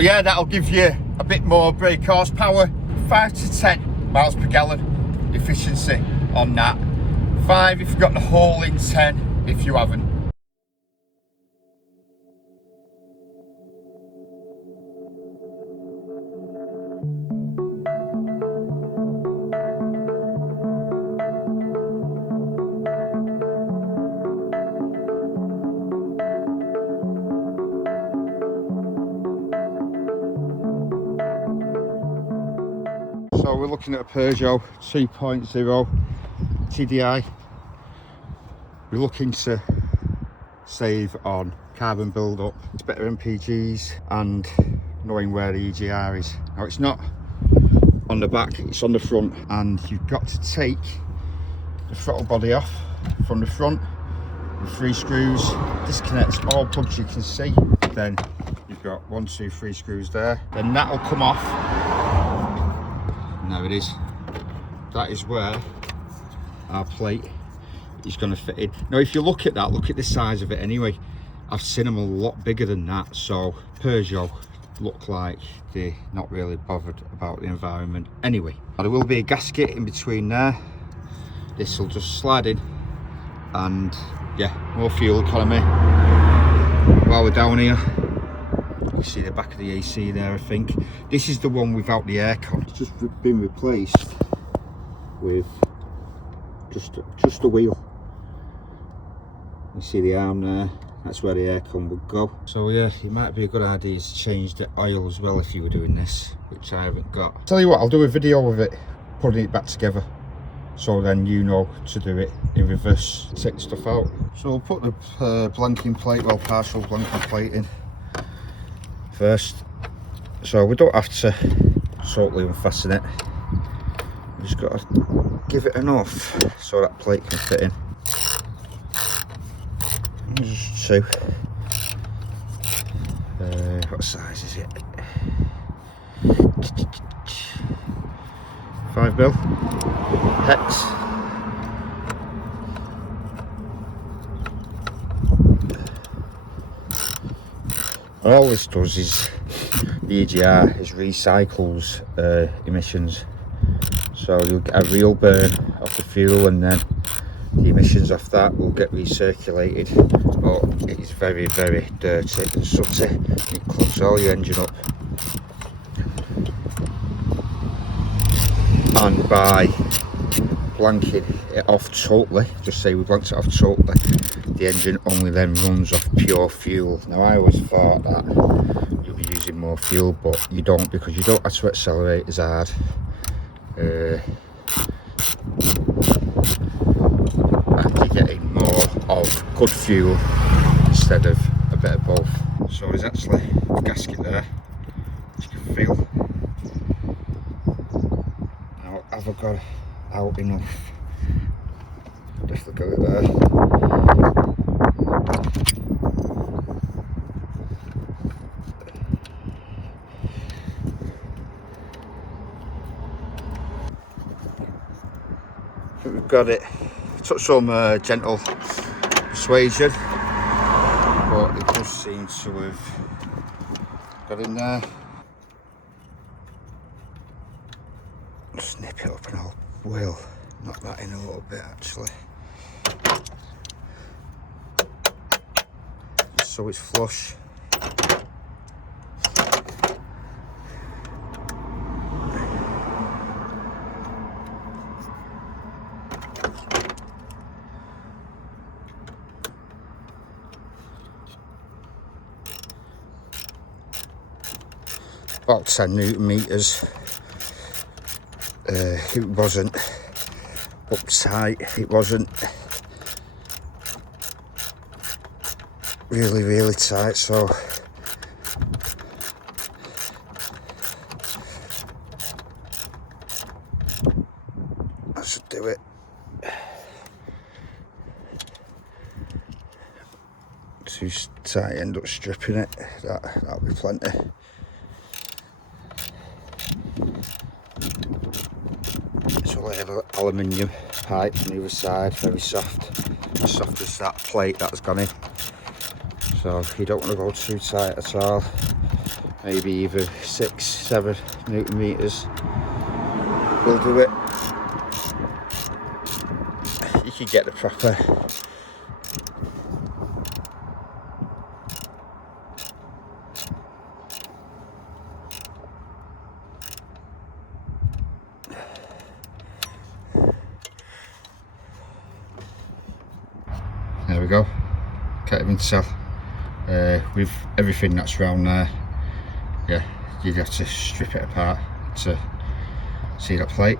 Yeah, that'll give you a bit more brake horsepower. 5 to 10 miles per gallon efficiency on that. 5 if you've got the whole in, 10 if you haven't. So we're looking at a Peugeot 2.0 TDI. We're looking to save on carbon build-up, better MPGs and knowing where the EGR is. Now it's not on the back, it's on the front, and you've got to take the throttle body off from the front with 3 screws, disconnect all plugs you can see. Then you've got 1, 2, 3 screws there. Then that'll come off. There it is. That is where our plate is going to fit in. Now if you look at that, look at the size of it anyway. I've seen them a lot bigger than that, so Peugeot look like they're not really bothered about the environment anyway. There will be a gasket in between there. This will just slide in, and yeah, more fuel economy. While we're down here, you see the back of the AC there. I think this is the one without the aircon. It's just been replaced with just a wheel. You see the arm there, that's where the aircon would go. So yeah, it might be a good idea to change the oil as well if you were doing this, which I haven't got. Tell you what, I'll do a video of it putting it back together, so then you know to do it in reverse. Take the stuff out. So we'll put the blanking plate, well, partial blanking plate in first, so we don't have to totally unfasten it. We just got to give it enough so that plate can fit in. Just 2. What size is it? 5mm hex. And all this does is the EGR is recycles emissions, so you'll get a real burn of the fuel, and then the emissions off that will get recirculated. But it's very, very dirty and sooty. It clogs all your engine up, and by blanking it off totally, just say we blanked it off totally, the engine only then runs off pure fuel. Now I always thought that you'll be using more fuel, but you don't, because you don't have to accelerate as hard. And you're getting more of good fuel instead of a bit of both. So there's actually a gasket there, which you can feel. Now have I got out enough? Definitely got it there. I think we've got it. Took some gentle persuasion, but it does seem to have got in there. Snip it up and I'll will knock that in a little bit actually, so it's flush. About 10 Newton meters. It wasn't uptight, it wasn't really tight, so I should do it. Too tight, end up stripping it. That'll be plenty. So I have an aluminium pipe on the other side, very soft, as soft as that plate that's gone in. So you don't want to go too tight at all. maybe even 6-7 Newton meters will do it. You can get the proper there we go, can't even tell with everything that's round there. Yeah, you'd have to strip it apart to see that plate.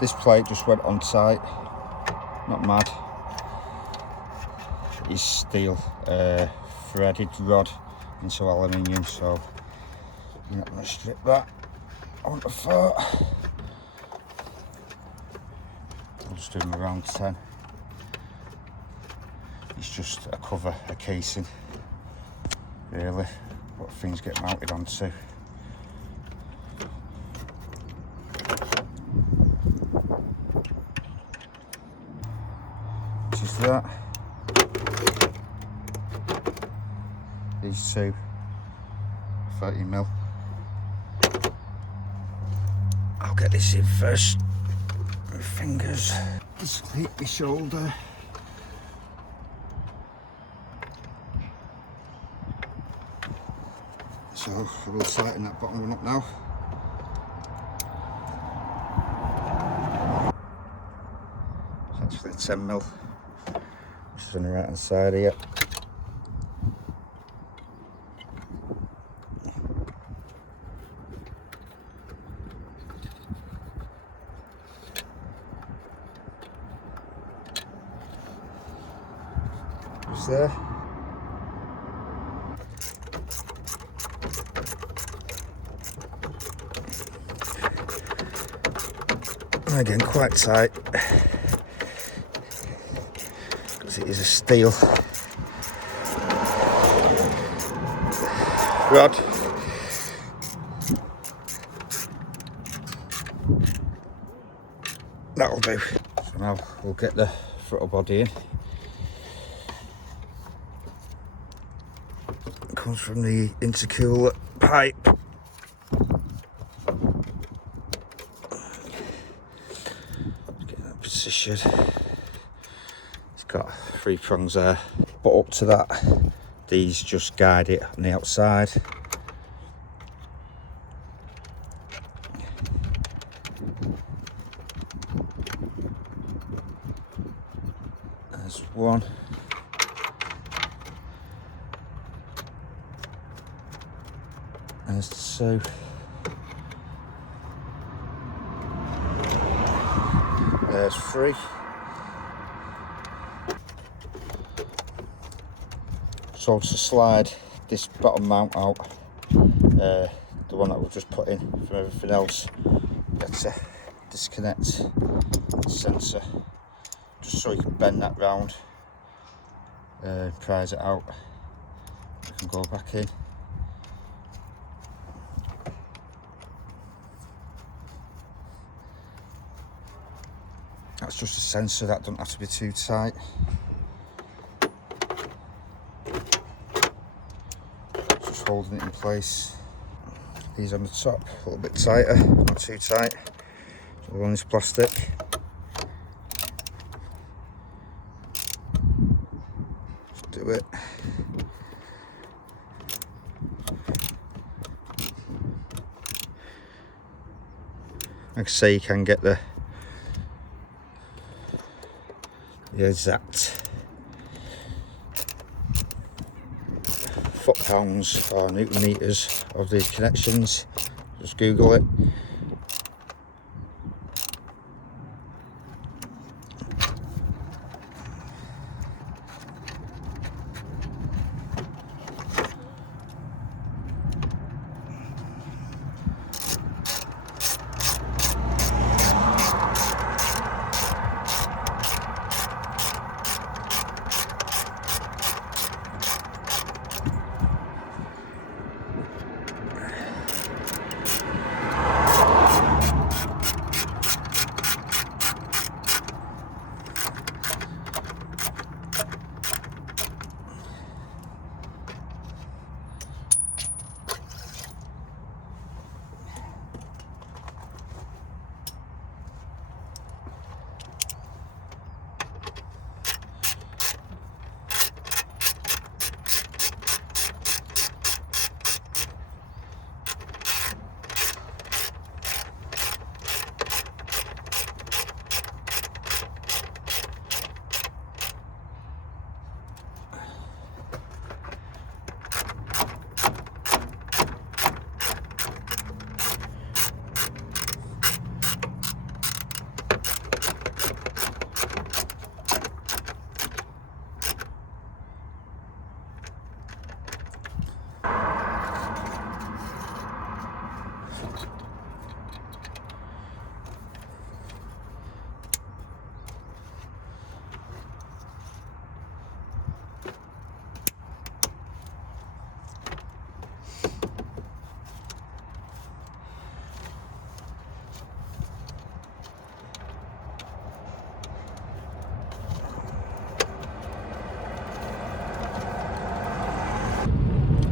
This plate just went on tight, not mad. It's steel, threaded rod into aluminium, so I'm not going to strip that. I wouldn't have thought. I'll just do them around 10. It's just a cover, a casing, really, what things get mounted onto. That these two 30mm. I'll get this in first with fingers. Just hit my shoulder. So I will tighten that bottom one up now. It's actually 10mm. On the right hand side here. Just there. And again, quite tight. It is a steel rod. That'll do. So now we'll get the throttle body in. It comes from the intercooler pipe. Get that position. Got 3 prongs there, but up to that, these just guide it on the outside. There's one. There's 2. There's 3. So to slide this bottom mount out, the one that we've just put in from everything else, you have to disconnect the sensor just so you can bend that round, prise it out, you can go back in. That's just a sensor, that doesn't have to be too tight. Just holding it in place. These on the top, a little bit tighter, not too tight. So on this plastic. Just do it. Like I say, you can get the exact foot pounds or newton meters of these connections. Just Google it.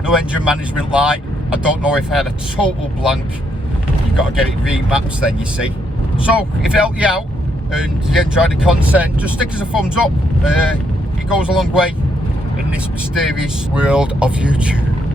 No engine management light. I don't know if I had a total blank. You've got to get it remapped then, you see. So if it helped you out and you enjoyed the content, just stick us a thumbs up. It goes a long way in this mysterious world of YouTube.